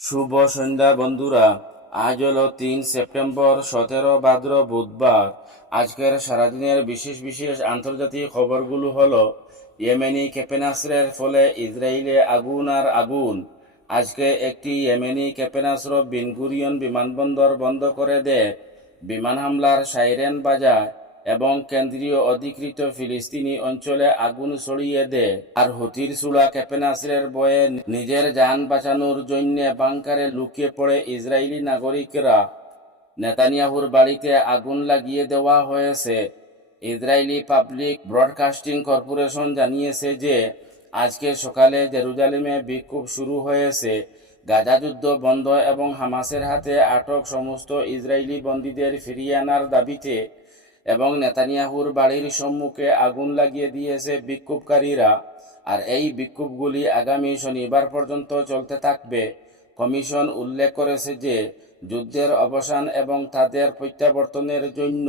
শুভ সন্ধ্যা বন্ধুরা। আজ হলো তিন সেপ্টেম্বর, সতেরো ভাদ্র বুধবার। আজকের সারাদিনের বিশেষ বিশেষ আন্তর্জাতিক খবরগুলো হলো, ইয়েমেনি ক্ষেপণাস্ত্রের ফলে ইসরায়েলে আগুন আর আগুন। আজকে একটি ইয়েমেনি ক্ষেপণাস্ত্র বিনগুরিয়ন বিমানবন্দর বন্ধ করে দেয়। বিমান হামলার সাইরেন বাজায়। এবং কেন্দ্রীয় অধিকৃত ফিলিস্তিনি অঞ্চলে আগুন ছড়িয়ে দেয় আর হতির চূড়া ক্ষেপণাস্ত্রের বয়ে নিজের যান বাঁচানোর জন্য বাংকারে লুকিয়ে পড়ে ইসরায়েলি নাগরিকরা। নেতানিয়াহুর বাড়িতে আগুন লাগিয়ে দেওয়া হয়েছে। ইসরায়েলি পাবলিক ব্রডকাস্টিং কর্পোরেশন জানিয়েছে যে, আজকে সকালে জেরুজালেমে বিক্ষোভ শুরু হয়েছে। গাজা যুদ্ধ বন্ধ এবং হামাসের হাতে আটক সমস্ত ইসরায়েলি বন্দীদের ফিরিয়ে আনার দাবিতে এবং নেতানিয়াহুর বাড়ির সম্মুখে আগুন লাগিয়ে দিয়েছে বিক্ষোভকারীরা। আর এই বিক্ষোভগুলি আগামী শনিবার পর্যন্ত চলতে থাকবে। কমিশন উল্লেখ করেছে যে, যুদ্ধের অবসান এবং তাদের প্রত্যাবর্তনের জন্য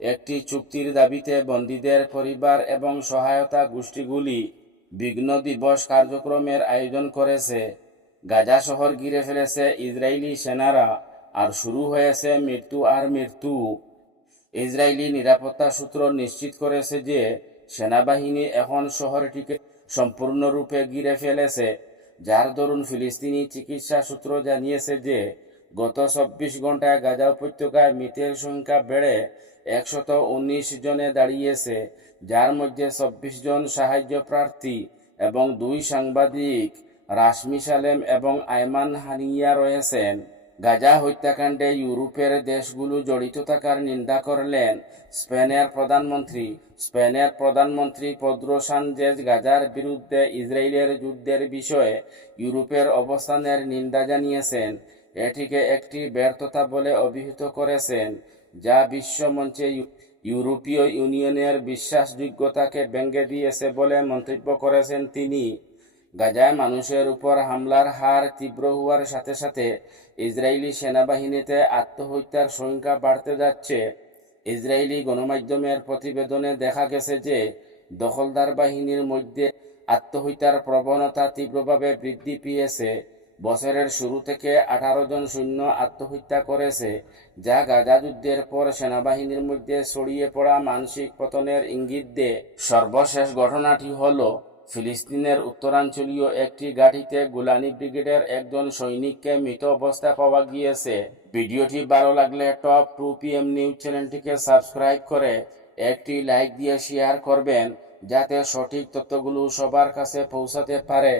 একটি চুক্তির দাবিতে বন্দীদের পরিবার এবং সহায়তা গোষ্ঠীগুলি বিঘ্ন দিবস কার্যক্রমের আয়োজন করেছে। গাজা শহর ঘিরে ফেলেছে ইসরায়েলি সেনারা। আর শুরু হয়েছে মৃত্যু আর মৃত্যু। ইসরায়েলি নিরাপত্তা সূত্র নিশ্চিত করেছে যে সেনাবাহিনী এখন শহরটিকে সম্পূর্ণরূপে ঘিরে ফেলেছে, যার দরুন ফিলিস্তিনি চিকিৎসা সূত্র জানিয়েছে যে গত চব্বিশ ঘন্টায় গাজা উপত্যকায় মৃতের সংখ্যা বেড়ে একশত উনিশ জনে দাঁড়িয়েছে, যার মধ্যে চব্বিশ জন সাহায্য প্রার্থী এবং দুই সাংবাদিক রাশমি সালেম এবং আয়মান হানিয়া রয়েছেন। গাজা হত্যাকাণ্ডে ইউরোপের দেশগুলো জড়িত থাকার নিন্দা করলেন স্পেনের প্রধানমন্ত্রী। স্পেনের প্রধানমন্ত্রী পদ্রো সানজেজ গাজার বিরুদ্ধে ইসরায়েলের যুদ্ধের বিষয়ে ইউরোপের অবস্থানের নিন্দা জানিয়েছেন। এটিকে একটি ব্যর্থতা বলে অভিহিত করেছেন, যা বিশ্বমঞ্চে ইউ- ইউরোপীয় ইউনিয়নের বিশ্বাসযোগ্যতাকে ব্যঙ্গে দিয়েছে বলে মন্তব্য করেছেন তিনি। গাজায় মানুষের উপর হামলার হার তীব্র হওয়ার সাথে সাথে ইসরায়েলি সেনাবাহিনীতে আত্মহত্যার সংখ্যা বাড়তে যাচ্ছে। ইসরায়েলি গণমাধ্যমের প্রতিবেদনে দেখা গেছে যে দখলদার বাহিনীর মধ্যে আত্মহত্যার প্রবণতা তীব্রভাবে বৃদ্ধি পেয়েছে। বছরের শুরু থেকে আঠারো জন সৈন্য আত্মহত্যা করেছে, যা গাজা যুদ্ধের পর সেনাবাহিনীর মধ্যে ছড়িয়ে পড়া মানসিক পতনের ইঙ্গিত দেয়। সর্বশেষ ঘটনাটি হলো ফিলিস্তিনের উত্তরাঞ্চলীয় একটি গাড়িতে গুলানি ব্রিগেডের একজন সৈনিককে মৃত অবস্থায় পাওয়া গিয়েছে। ভিডিওটি ভালো লাগলে টপ টু পিএম নিউজ চ্যানেলটিকে সাবস্ক্রাইব করে একটি লাইক দিয়ে শেয়ার করবেন, যাতে সঠিক তথ্যগুলো সবার কাছে পৌঁছাতে পারে।